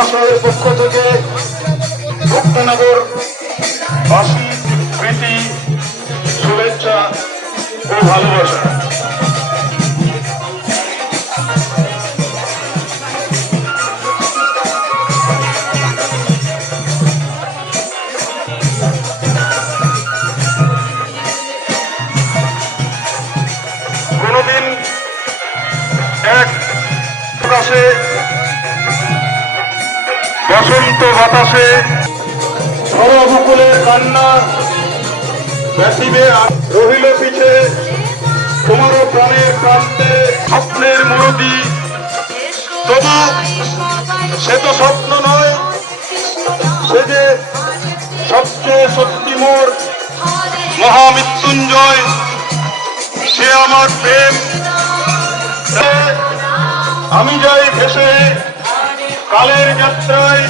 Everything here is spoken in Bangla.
মহাশয়ের পক্ষ থেকে ভক্তনগর বাসীর প্রীতি, শুভেচ্ছা ও ভালোবাসা। কোনদিন এক প্রকাশে বসন্ত বাতাসে সরবকুলের কান্না ব্যথিবে রহিল পিছে, তোমারও প্রাণের প্রান্তে স্বপ্নের মুরতি। তবু সে তো স্বপ্ন নয়, সে যে সবচেয়ে সত্যি মোর মহামৃত্যুঞ্জয়, সে আমার প্রেম। আমি যাই ভেসে কালের যাত্রায়,